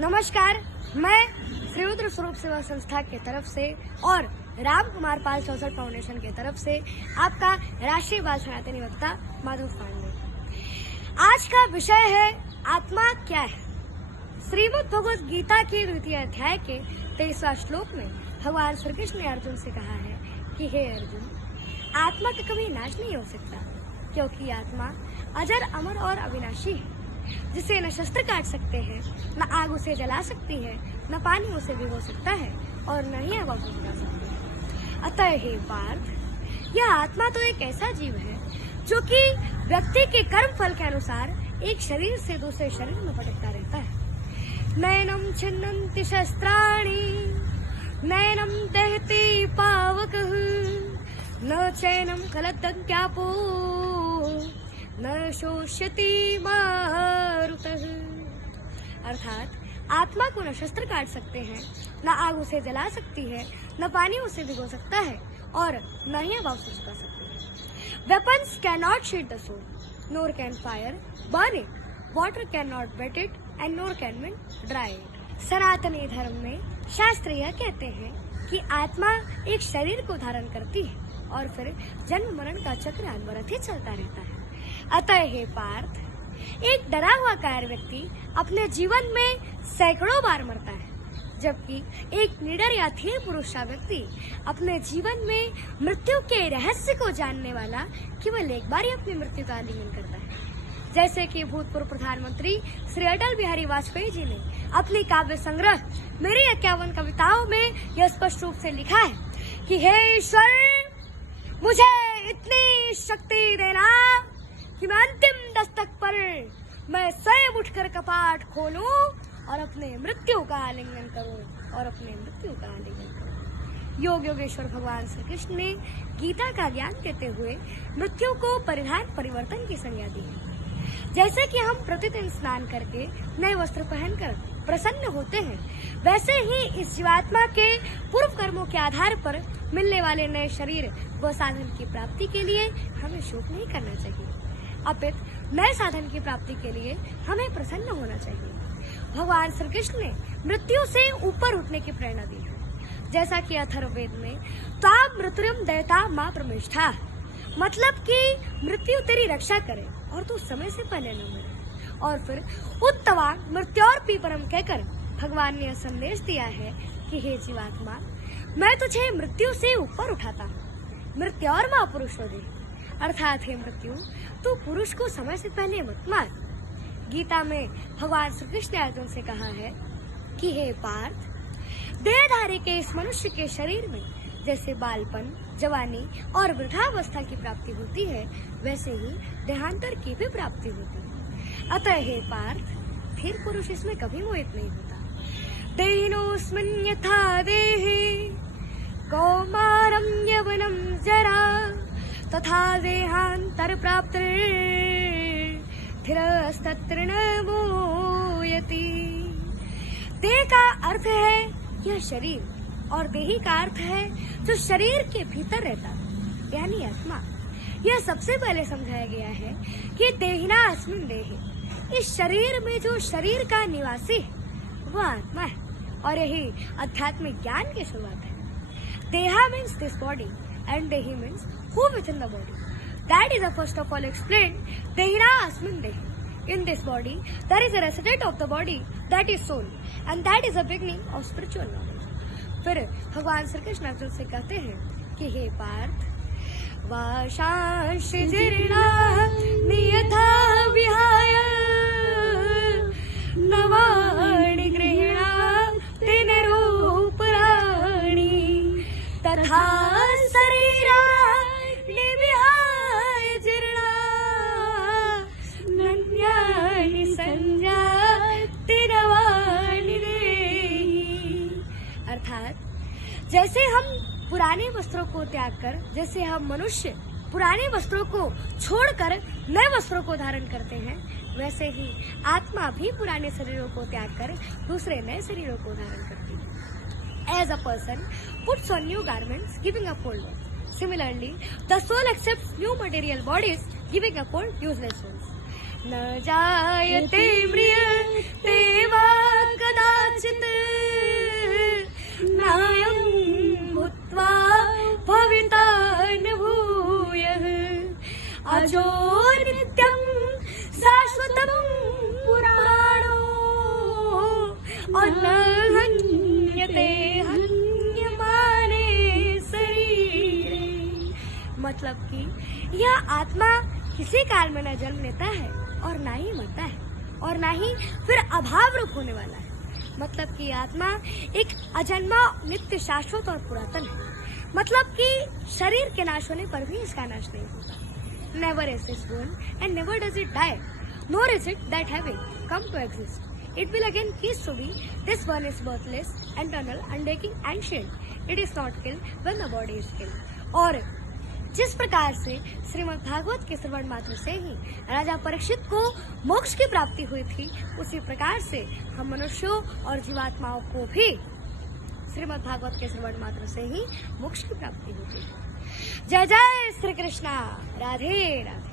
नमस्कार, मैं श्री रुद्र स्वरूप सेवा संस्था के तरफ से और राम कुमार पाल सोशल फाउंडेशन के तरफ से आपका राष्ट्रीय बाल सनातनी वक्ता माधव पांडे। आज का विषय है आत्मा क्या है। श्रीमद् भगवद गीता के 2 अध्याय के 23वां श्लोक में भगवान श्री कृष्ण ने अर्जुन से कहा है कि हे अर्जुन, आत्मा का कभी नाश नहीं हो सकता, क्योंकि आत्मा अजर, अमर और अविनाशी है, जिसे न शस्त्र काट सकते हैं, न आग उसे जला सकती है, न पानी उसे भिगो सकता है और न ही हवा को बुझा सकती है। अतः हे पार्थ, यह आत्मा तो एक ऐसा जीव है जो कि व्यक्ति के कर्म फल के अनुसार एक शरीर से दूसरे शरीर में भटकता रहता है। नैनम छिन्नन्ति शस्त्राणि, नैनम दहति पावकः, न चैनम खलदन्त्यापो, न शोष्यति मारुतः। अर्थात आत्मा को न शस्त्र काट सकते हैं, न आग उसे जला सकती है, न पानी उसे भिगो सकता है और न ही हवा उसे सुखा सकती है। Weapons cannot shield the soul, nor can fire burn it. Water cannot wet it, and nor can wind dry it. सनातनी धर्म में शास्त्र यह कहते हैं कि आत्मा एक शरीर को धारण करती है और फिर जन्म मरण का चक्र अनवरत ही चलता रहता है। अतः हे पार्थ, एक डरा हुआ कायर व्यक्ति अपने जीवन में सैकड़ों बार मरता है, जबकि एक निडर या धीर पुरुष व्यक्ति अपने जीवन में मृत्यु के रहस्य को जानने वाला केवल एक बार ही अपनी मृत्यु का आलिंगन करता है। जैसे कि भूतपूर्व प्रधानमंत्री श्री अटल बिहारी वाजपेयी जी ने अपनी काव्य संग्रह मेरी 51 कविताओं में यह स्पष्ट रूप से लिखा है कि हे ईश्वर, मुझे इतनी शक्ति देना कि मैं अंतिम दस्तक पर मैं स्वयं उठकर कपाट खोलूं और अपने मृत्यु का आलिंगन करूं। योग योगेश्वर भगवान श्री कृष्ण ने गीता का ज्ञान देते हुए मृत्यु को परिधान परिवर्तन की संज्ञा दी है। जैसे कि हम प्रतिदिन स्नान करके नए वस्त्र पहनकर प्रसन्न होते हैं, वैसे ही इस जीवात्मा के पूर्व कर्मों के आधार पर मिलने वाले नए शरीर व साधन की प्राप्ति के लिए हमें शोक नहीं करना चाहिए, अपितु नए साधन की प्राप्ति के लिए हमें प्रसन्न होना चाहिए। भगवान श्री कृष्ण ने मृत्यु से ऊपर उठने की प्रेरणा दी है। जैसा कि अथर्ववेद में ताम मृत्युम दयता मां प्रमेष्ठा, मतलब कि मृत्यु तेरी रक्षा करे और तू समय से पहले न मरे। और फिर उत्तवा मृत्योर पीपरम कहकर भगवान ने यह संदेश दिया है कि हे जीवात्मा, मैं तुझे मृत्यु से ऊपर उठाता हूँ। मृत्योर मां पुरुषो दे, अर्थात हे मृत्यु, तू पुरुष को समय से पहले मत मार। गीता में भगवान श्री कृष्ण ने अर्जुन से कहा है कि हे पार्थ, देहधारी के इस मनुष्य के शरीर में जैसे बालपन, जवानी और वृद्धावस्था की प्राप्ति होती है, वैसे ही देहांतर की भी प्राप्ति होती है। अतः हे पार्थ, फिर पुरुष इसमें कभी मोहित नहीं होता। देहिनोऽस्मिन् यथा देहे कौमारं यवनं जरा, तथा देहांतर प्राप्त धीरस्तत्र न मोयति। देह का अर्थ है यह शरीर और देही का अर्थ है जो शरीर के भीतर रहता है, यानी आत्मा। यह सबसे पहले समझाया गया है कि देहिना अस्मिन् देहे, इस शरीर में जो शरीर का निवासी है वह आत्मा है, और यही आध्यात्मिक ज्ञान की शुरुआत है। देहा means this body and Dehi means who within the body. That is the first of all explained. Dehina asmin Dehi. In this body, there is a resident of the body, that is soul, and that is the beginning of spiritual knowledge. फिर भगवान श्री कृष्ण अर्जुन से कहते हैं कि हे पार्थ, वाशांश जीर्णा नियथा विहाय नवाणि गृह्णाति निरूपणानि तथा जैसे हम पुराने वस्त्रों को त्याग कर, जैसे हम मनुष्य पुराने वस्त्रों को छोड़कर नए वस्त्रों को धारण करते हैं, वैसे ही आत्मा भी पुराने शरीरों को त्याग कर दूसरे नए शरीरों को धारण करती है। As a person puts on new garments, giving up old ones. Similarly, the soul accepts new material bodies, giving up old useless ones. न जायते म्रियते वा कदा यह आत्मा किसी काल में न जन्म लेता है और ना ही मरता है और ना ही फिर अभाव रूप होने वाला है। मतलब कि आत्मा एक अजन्मा, नित्य, शाश्वत और पुरातन है। मतलब कि शरीर के नाश होने पर भी इसका नाश नहीं होता। Never is it born and never does it die, nor is it that having come to exist, it will again cease to be. This one is birthless, eternal, undying, ancient. It is not killed when the body is killed. और जिस प्रकार से श्रीमद् भागवत के श्रवण मात्र से ही राजा परीक्षित को मोक्ष की प्राप्ति हुई थी, उसी प्रकार से हम मनुष्यों और जीवात्माओं को भी श्रीमद् भागवत के श्रवण मात्र से ही मोक्ष की प्राप्ति होती है। जय जय श्री कृष्णा। राधे राधे।